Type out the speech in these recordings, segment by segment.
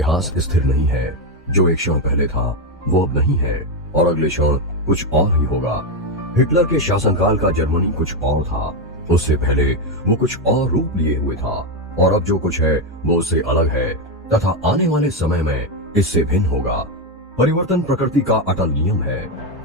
इतिहास स्थिर नहीं है। जो एक क्षण पहले था वो अब नहीं है और अगले क्षण कुछ और ही होगा। हिटलर के शासनकाल का जर्मनी कुछ और था, उससे पहले वो कुछ और रूप लिए हुए था और अब जो कुछ है वो उससे अलग है तथा आने वाले समय में इससे भिन्न होगा। परिवर्तन प्रकृति का अटल नियम है।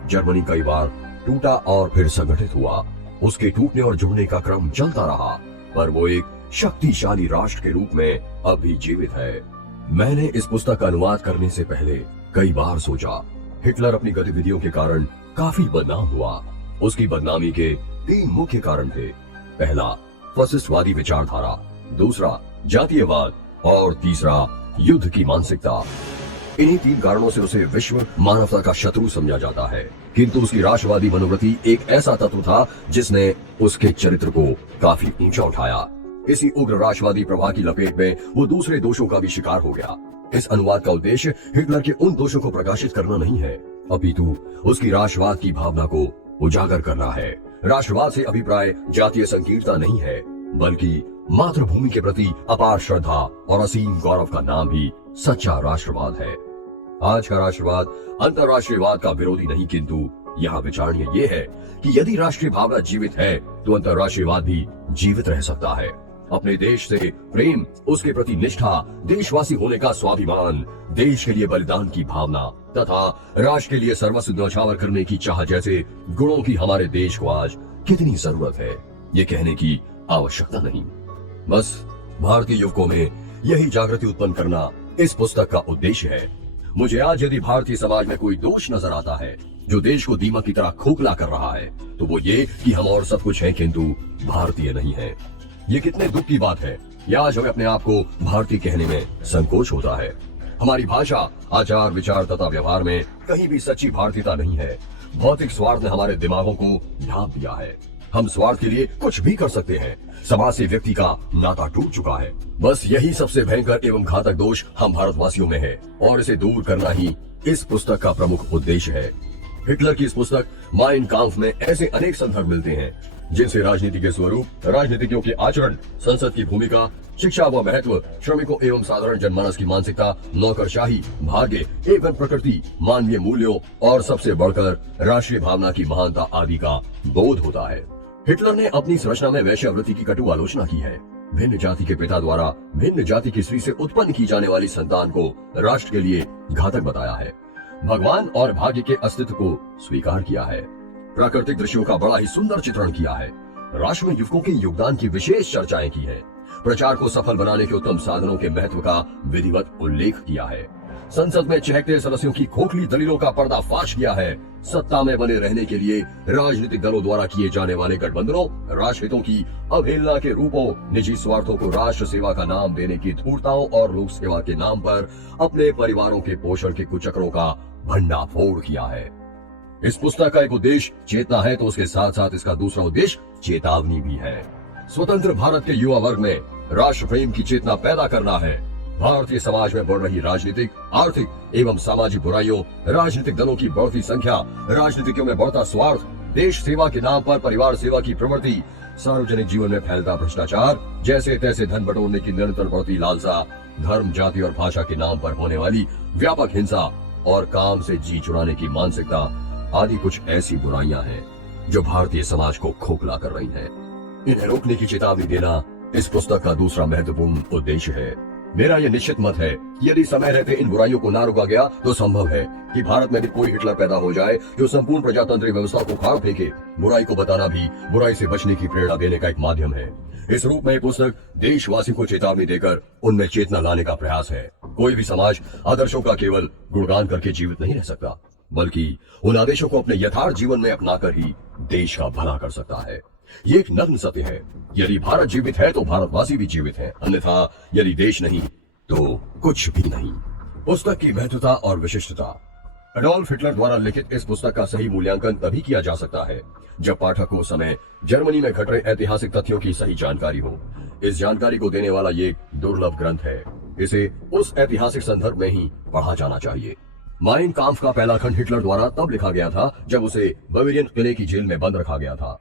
जर्मनी कई बार टूटा और फिर संगठित हुआ। उसके टूटने और जुड़ने का क्रम चलता रहा, पर वो एक शक्तिशाली राष्ट्र के रूप में अब भी जीवित है। मैंने इस पुस्तक का अनुवाद करने से पहले कई बार सोचा। हिटलर अपनी गतिविधियों के कारण काफी बदनाम हुआ। उसकी बदनामी के 3 मुख्य कारण थे। पहला, फसिस्टवादी विचारधारा, दूसरा, जातीयवाद और तीसरा, युद्ध की मानसिकता। इन्हीं 3 कारणों से उसे विश्व मानवता का शत्रु समझा जाता है, किंतु उसकी राष्ट्रवादी मनोवृत्ति एक ऐसा तत्व था जिसने उसके चरित्र को काफी ऊंचा उठाया। इसी उग्र राष्ट्रवादी प्रवाह की लपेट में वो दूसरे दोषों का भी शिकार हो गया। इस अनुवाद का उद्देश्य हिटलर के उन दोषों को प्रकाशित करना नहीं है, अपितु उसकी राष्ट्रवाद की भावना को उजागर करना है। राष्ट्रवाद से अभिप्राय जातीय संकीर्णता नहीं है, बल्कि मातृभूमि के प्रति अपार श्रद्धा और असीम गौरव का नाम ही सच्चा राष्ट्रवाद है। आज का राष्ट्रवाद अंतर्राष्ट्रीयवाद का विरोधी नहीं, किंतु यहाँ विचारणीय ये है कि यदि राष्ट्रीय भावना जीवित है तो अंतर्राष्ट्रीयवाद भी जीवित रह सकता है। अपने देश से प्रेम, उसके प्रति निष्ठा, देशवासी होने का स्वाभिमान, देश के लिए बलिदान की भावना तथा राष्ट्र के लिए सर्वस्व न्यौछावर करने की चाह जैसे गुणों की हमारे देश को आज कितनी जरूरत है, ये कहने की आवश्यकता नहीं। बस भारतीय युवकों में यही जागृति उत्पन्न करना इस पुस्तक का उद्देश्य है। मुझे आज यदि भारतीय समाज में कोई दोष नजर आता है जो देश को दीमक की तरह खोखला कर रहा है, तो वो ये कि हम और सब कुछ हैं किंतु भारतीय नहीं है। ये कितने दुख की बात है। या आज हमें अपने आप को भारतीय कहने में संकोच होता है। हमारी भाषा, आचार, विचार तथा व्यवहार में कहीं भी सच्ची भारतीयता नहीं है। भौतिक स्वार्थ ने हमारे दिमागों को ढांप दिया है। हम स्वार्थ के लिए कुछ भी कर सकते हैं। समाज से व्यक्ति का नाता टूट चुका है। बस यही सबसे भयंकर एवं घातक दोष हम भारतवासियों में है और इसे दूर करना ही इस पुस्तक का प्रमुख उद्देश्य है। हिटलर की इस पुस्तक माइन काम्फ में ऐसे अनेक संदर्भ मिलते हैं जिनसे राजनीति के स्वरूप, राजनीतिज्ञों के आचरण, संसद की भूमिका, शिक्षा व महत्व, श्रमिकों एवं साधारण जनमानस की मानसिकता, नौकरशाही, भाग्य एवं प्रकृति, मानवीय मूल्यों और सबसे बढ़कर राष्ट्रीय भावना की महानता आदि का बोध होता है। हिटलर ने अपनी संरचना में वैश्यावृत्ति की कटु आलोचना की है। भिन्न जाति के पिता द्वारा भिन्न जाति की स्त्री से उत्पन्न की जाने वाली संतान को राष्ट्र के लिए घातक बताया है। भगवान और भाग्य के अस्तित्व को स्वीकार किया है। प्राकृतिक दृश्यों का बड़ा ही सुंदर चित्रण किया है। राष्ट्र में युवकों के योगदान की विशेष चर्चाएं की है। प्रचार को सफल बनाने के उत्तम साधनों के महत्व का विधिवत उल्लेख किया है। संसद में चहकते सदस्यों की खोखली दलीलों का पर्दाफाश किया है। सत्ता में बने रहने के लिए राजनीतिक दलों द्वारा किए जाने वाले गठबंधनों, राष्ट्रहितों की अवहेलना के रूपों, निजी स्वार्थों को राष्ट्र सेवा का नाम देने की धूर्ताओं और लोक सेवा के नाम पर अपने परिवारों के पोषण के कुचक्रों का भंडाफोड़ किया है। इस पुस्तक का एक उद्देश्य चेतना है तो उसके साथ साथ इसका दूसरा उद्देश्य चेतावनी भी है। स्वतंत्र भारत के युवा वर्ग में राष्ट्र प्रेम की चेतना पैदा करना है। भारतीय समाज में बढ़ रही राजनीतिक, आर्थिक एवं सामाजिक बुराइयों, राजनीतिक दलों की बढ़ती संख्या, राजनीतिज्ञों में बढ़ता स्वार्थ, देश सेवा के नाम पर परिवार सेवा की प्रवृत्ति, सार्वजनिक जीवन में फैलता भ्रष्टाचार, जैसे तैसे धन बटोरने की निरंतर बढ़ती लालसा, धर्म, जाति और भाषा के नाम पर होने वाली व्यापक हिंसा और काम से जी चुराने की मानसिकता आदि कुछ ऐसी बुराइयां हैं जो भारतीय समाज को खोखला कर रही हैं। इन्हें रोकने की चेतावनी देना इस पुस्तक का दूसरा महत्वपूर्ण उद्देश्य है। मेरा यह निश्चित मत है कि यदि समय रहते इन बुराइयों को ना रोका गया तो संभव है कि भारत में भी कोई हिटलर पैदा हो जाए जो संपूर्ण प्रजातंत्रीय व्यवस्था को उखाड़ फेंके। बुराई को बताना भी बुराई से बचने की प्रेरणा देने का एक माध्यम है। इस रूप में यह पुस्तक देशवासियों को चेतावनी देकर उनमें चेतना लाने का प्रयास है। कोई भी समाज आदर्शों का केवल गुणगान करके जीवित नहीं रह सकता, बल्कि उन आदेशों को अपने यथार्थ जीवन में अपनाकर ही देश का भला कर सकता है। ये एक नग्न सत्य है। यदि भारत जीवित है तो भारतवासी भी जीवित हैं, अन्यथा यदि देश नहीं तो कुछ भी नहीं। पुस्तक की महत्वता और विशिष्टता। एडोल्फ हिटलर द्वारा लिखित इस पुस्तक का सही मूल्यांकन तभी किया जा सकता है जब पाठक को उस समय जर्मनी में घट रहे ऐतिहासिक तथ्यों की सही जानकारी हो। इस जानकारी को देने वाला ये दुर्लभ ग्रंथ है। इसे उस ऐतिहासिक संदर्भ में ही पढ़ा जाना चाहिए। माइन काम्फ का पहला खंड हिटलर द्वारा तब लिखा गया था जब उसे बवेरियन किले की जेल में बंद रखा गया था।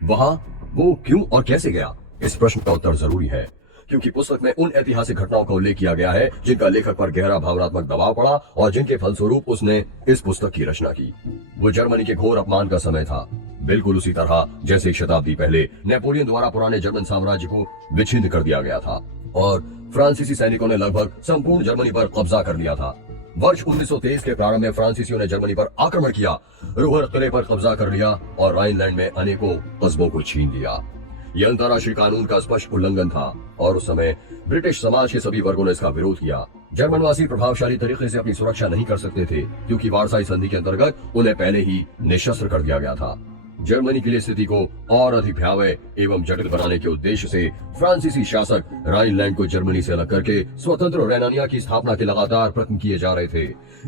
वहां वो क्यों और कैसे गया, इस प्रश्न का उत्तर जरूरी है। क्योंकि पुस्तक में उन ऐतिहासिक घटनाओं का उल्लेख किया गया है जिनका लेखक पर गहरा भावनात्मक दबाव पड़ा और जिनके फलस्वरूप उसने इस पुस्तक की रचना की। वो जर्मनी के घोर अपमान का समय था, बिल्कुल उसी तरह जैसे एक शताब्दी पहले नेपोलियन द्वारा पुराने जर्मन साम्राज्य को विच्छिन्न कर दिया गया था और फ्रांसीसी सैनिकों ने लगभग संपूर्ण जर्मनी पर कब्जा कर लिया था। वर्ष 1923 के प्रारंभ में फ्रांसीसियों ने जर्मनी पर आक्रमण किया, रूहर किले पर कब्जा कर लिया और राइनलैंड में अनेकों कस्बों को छीन लिया। यह अंतर्राष्ट्रीय कानून का स्पष्ट उल्लंघन था और उस समय ब्रिटिश समाज के सभी वर्गों ने इसका विरोध किया। जर्मनवासी प्रभावशाली तरीके से अपनी सुरक्षा नहीं कर सकते थे क्योंकि वारसाई संधि के अंतर्गत उन्हें पहले ही निशस्त्र कर दिया गया था। जर्मनी के लिए स्थिति को और अधिक भयावह एवं जटिल बनाने के उद्देश्य से फ्रांसीसी शासक राइनलैंड को जर्मनी से अलग करके स्वतंत्र रेनानिया की स्थापना के लगातार प्रयत्न किए जा रहे थे।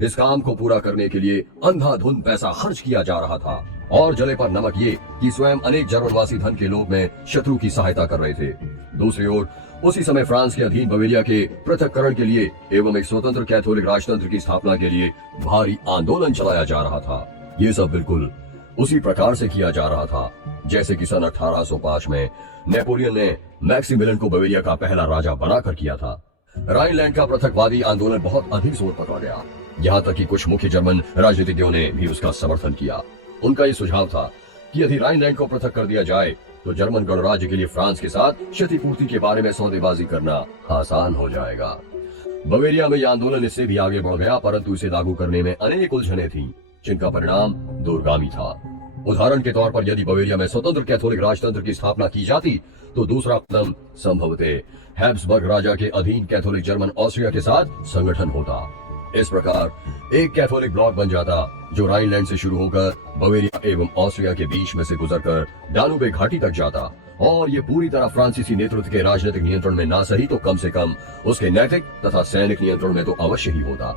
इस काम को पूरा करने के लिए अंधाधुंध पैसा खर्च किया जा रहा था और जले पर नमक ये कि स्वयं अनेक जर्मनवासी धन के लोभ में शत्रु की सहायता कर रहे थे। दूसरी ओर उसी समय फ्रांस के अधीन बवेरिया के पृथक्करण के लिए एवं एक स्वतंत्र कैथोलिक राजतंत्र की स्थापना के लिए भारी आंदोलन चलाया जा रहा था। ये सब बिल्कुल उसी प्रकार से किया जा रहा था जैसे कि सन 1805 में नेपोलियन ने मैक्सिमिलियन को बवेरिया का पहला राजा बनाकर किया था। राइनलैंड का पृथकवादी आंदोलन बहुत अधिक जोर पकड़ गया, यहाँ तक कि कुछ मुख्य जर्मन राजनीतिज्ञों ने भी उसका समर्थन किया। उनका ये सुझाव था कि यदि राइनलैंड को पृथक कर दिया जाए तो जर्मन गणराज्य के लिए फ्रांस के साथ क्षतिपूर्ति के बारे में सौदेबाजी करना आसान हो जाएगा। बवेरिया में यह आंदोलन इससे भी आगे बढ़ गया, परंतु इसे लागू करने में अनेक उलझने थीं, जिनका परिणाम दूरगामी था। उदाहरण के तौर पर यदि बवेरिया में स्वतंत्र कैथोलिक राजतंत्र की स्थापना की जाती तो दूसरा कदम संभवतः हैब्सबर्ग राजा के अधीन कैथोलिक जर्मन ऑस्ट्रिया के साथ संगठन होता। इस प्रकार एक कैथोलिक ब्लॉक बन जाता जो राइनलैंड से शुरू होकर बवेरिया एवं ऑस्ट्रिया के बीच में से गुजरकर डानुबे घाटी तक जाता और ये पूरी तरह फ्रांसीसी नेतृत्व के राजनीतिक नियंत्रण में ना सही तो कम से कम उसके नैतिक तथा सैनिक नियंत्रण में तो अवश्य ही होता।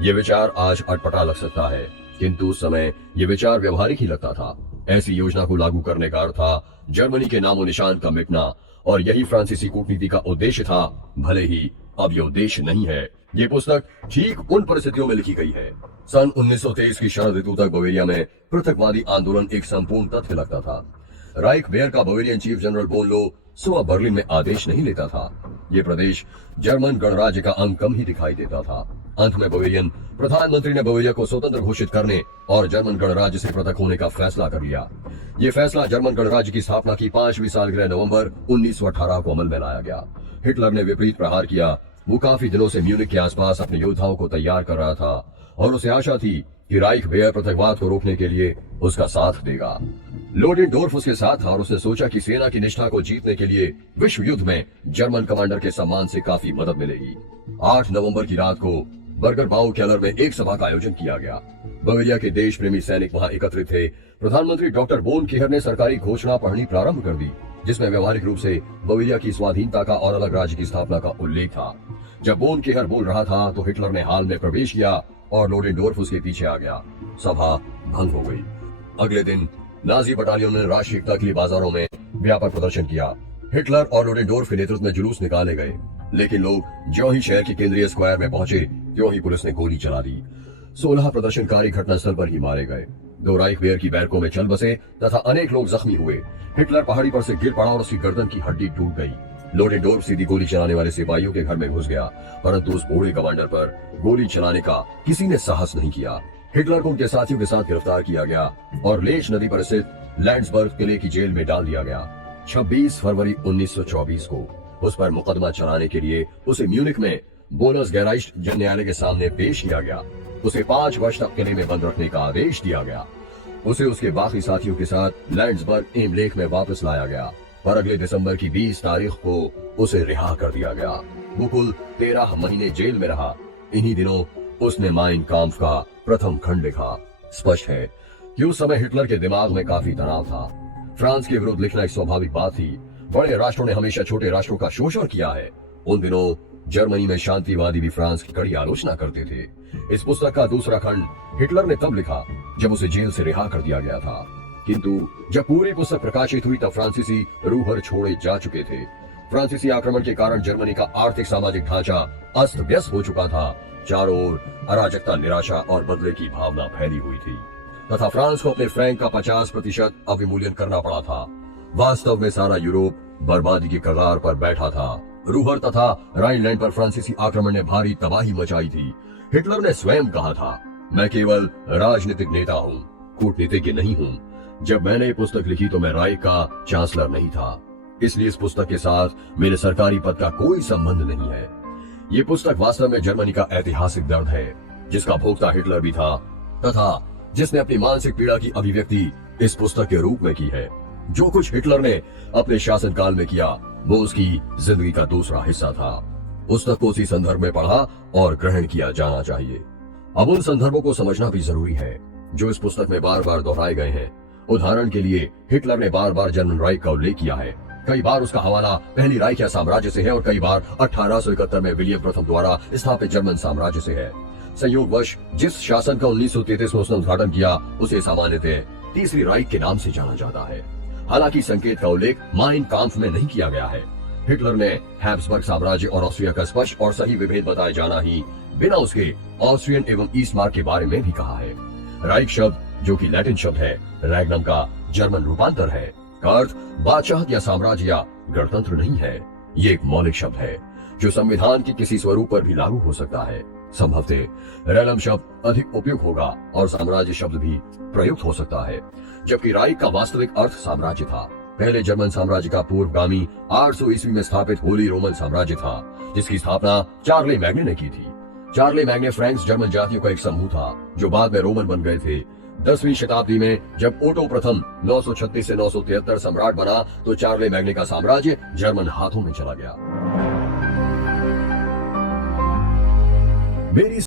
ये विचार आज अटपटा लग सकता है, किंतु उस समय ये विचार व्यवहारिक ही लगता था। ऐसी योजना को लागू करने का अर्थ था जर्मनी के नामो निशान का मिटना और यही फ्रांसीसी कूटनीति का उद्देश्य था, भले ही अब ये उद्देश्य नहीं है। ये पुस्तक ठीक उन परिस्थितियों में लिखी गई है। सन 1923 की शरद ऋतु तक बवेरिया में पृथकवादी आंदोलन एक संपूर्ण तथ्य लगता था। राइक बेयर का बवेरियन चीफ जनरल बोनलो सुबह बर्लिन में आदेश नहीं लेता था। ये प्रदेश जर्मन गणराज्य का अंग कम ही दिखाई देता था। अंत में बवेरियन प्रधानमंत्री ने बवेरिया को स्वतंत्र घोषित करने और जर्मन गणराज्य से पृथक होने का फैसला कर लिया। ये फैसला जर्मन गणराज्य की स्थापना की 5वीं सालगिरह नवंबर 1918 को अमल में लाया गया। हिटलर ने विपरीत प्रहार किया। वो काफी दिनों से म्यूनिख के आसपास अपने योद्धाओं को तैयार कर रहा था और उसे आशा थी कि राइक बेयर पृथकवाद को रोकने के लिए उसका साथ देगा। लोडेनडोर्फ उसके साथ था और उसने सोचा कि सेना की निष्ठा को जीतने के लिए विश्व युद्ध में जर्मन कमांडर के सम्मान से काफी मदद मिलेगी। 8 नवंबर की रात को बर्गर बाउ केलर में एक सभा का आयोजन किया गया। बवेरिया के देश प्रेमी सैनिक वहां एकत्रित थे। प्रधानमंत्री डॉक्टर बोन केहर ने सरकारी घोषणा पढ़नी प्रारंभ कर दी, जिसमें व्यवहारिक रूप से बवेरिया की स्वाधीनता का और अलग राज्य की स्थापना का उल्लेख था। जब बोन केहर बोल रहा था तो हिटलर ने हाल में प्रवेश किया और लोडेनडोर्फ उसके पीछे आ गया। सभा भंग हो गई। अगले दिन नाजी बटालियनों ने राष्ट्रीय एकता के लिए बाजारों में व्यापक प्रदर्शन किया। हिटलर और लोडेनडोर्फ के नेतृत्व में जुलूस निकाले गए, लेकिन लोग ज्यों ही शहर के केंद्रीय स्क्वायर में पहुंचे त्यों ही पुलिस ने गोली चला दी। 16 प्रदर्शनकारी घटनास्थल पर ही मारे गए। 2 राइक बेयर की बैरकों में चल बसे तथा अनेक लोग जख्मी हुए। हिटलर पहाड़ी पर से गिर पड़ा और उसकी गर्दन की हड्डी टूट गई। लोडेनडोर्फ सीधी गोली चलाने वाले सिपाहियों के घर में घुस गया, परंतु उस बूढ़े कमांडर पर गोली चलाने का किसी ने साहस नहीं किया। हिटलर को उनके साथियों के साथ गिरफ्तार किया गया और लेच नदी पर स्थित लैंड्सबर्ग किले की जेल में डाल दिया गया। 26 फरवरी 1924 को उस पर मुकदमा चलाने के लिए उसे म्यूनिख में बोनस गैराइस्ट जन न्यायालय के सामने पेश किया गया। उसे 5 वर्ष तक किले में बंद रखने का आदेश दिया गया। उसे उसके बाकी साथियों के साथ लैंड्सबर्ग एमलेख में वापस लाया गया, पर अगले दिसंबर की 20 तारीख को उसे रिहा कर दिया गया। वो कुल 13 महीने जेल में रहा। इन्हीं दिनों उसने माइन काम्फ का प्रथम खंड लिखा। स्पष्ट है कि उस समय हिटलर के दिमाग में काफी तनाव था। फ्रांस के विरुद्ध लिखना एक स्वाभाविक बात थी। बड़े राष्ट्रों ने हमेशा छोटे राष्ट्रों का शोषण किया है। उन दिनों जर्मनी में शांतिवादी भी फ्रांस की कड़ी आलोचना करते थे। इस पुस्तक का दूसरा खंड हिटलर ने तब लिखा जब उसे जेल से रिहा कर दिया गया था, किंतु जब पूरी पुस्तक प्रकाशित हुई तब फ्रांसीसी रूहर छोड़े जा चुके थे। फ्रांसीसी आक्रमण के कारण जर्मनी का आर्थिक सामाजिक ढांचा अस्त व्यस्त हो चुका था। चारों ओर अराजकता, निराशा और बदले की भावना फैली हुई थी तथा फ्रांस को अपने फ्रैंक का 50% अवमूल्यन करना पड़ा था। वास्तव में सारा यूरोप बर्बादी की कगार पर बैठा था। रूहर तथा राइनलैंड पर फ्रांसीसी आक्रमण ने भारी तबाही मचाई थी। हिटलर ने स्वयं कहा था, मैं केवल राजनीतिक नेता हूँ, कूटनीतिज्ञ नहीं हूँ। जब मैंने ये पुस्तक लिखी तो मैं राइख का चांसलर नहीं था, इसलिए इस पुस्तक के साथ मेरे सरकारी पद का कोई संबंध नहीं है। ये पुस्तक वास्तव में जर्मनी का ऐतिहासिक दर्द है, जिसका भोक्ता हिटलर भी था तथा जिसने अपनी मानसिक पीड़ा की अभिव्यक्ति इस पुस्तक के रूप में की है। जो कुछ हिटलर ने अपने शासनकाल में किया वो उसकी जिंदगी का दूसरा हिस्सा था। पुस्तक को उसी संदर्भ में पढ़ा और ग्रहण किया जाना चाहिए। अब उन संदर्भों को समझना भी जरूरी है जो इस पुस्तक में बार बार दोहराए गए हैं। उदाहरण के लिए हिटलर ने बार बार जर्मन राइख का उल्लेख किया है। कई बार उसका हवाला पहली राइख या साम्राज्य से है और कई बार 1871 में विलियम प्रथम द्वारा स्थापित जर्मन साम्राज्य से है। संयोगवश जिस शासन का 1933 में उसने उद्घाटन किया उसे सामान्यतः तीसरी राइख के नाम से जाना जाता है। हालांकि संकेत का उल्लेख माइन काम्फ में नहीं किया गया है। हिटलर ने हैब्सबर्ग साम्राज्य और ऑस्ट्रिया का स्पष्ट और सही विभेद बताए जाना ही बिना उसके ऑस्ट्रियन एवं ईस्टमार्क के बारे में भी कहा है। राइख शब्द जो कि लैटिन शब्द है, रैग्नम का जर्मन रूपांतर है, का अर्थ बादशाहत या साम्राज्य या गणतंत्र नहीं है। ये एक मौलिक शब्द है जो संविधान के किसी स्वरूप पर भी लागू हो सकता है। संभवतः रैलम शब्द अधिक उपयुक्त होगा और साम्राज्य शब्द भी प्रयुक्त हो सकता है, जबकि राइख का वास्तविक अर्थ साम्राज्य था। पहले जर्मन साम्राज्य का पूर्वगामी 800 ईस्वी में स्थापित होली रोमन साम्राज्य था, जिसकी स्थापना चार्ले मैग्ने ने की थी। चार्ले मैग्ने फ्रैंक्स जर्मन जातियों का एक समूह था जो बाद में रोमन बन गए थे। 10वीं शताब्दी में जब ओटो प्रथम 936 से 973 सम्राट बना तो चार्ले मैग्ने का साम्राज्य जर्मन हाथों में चला गया। मेरी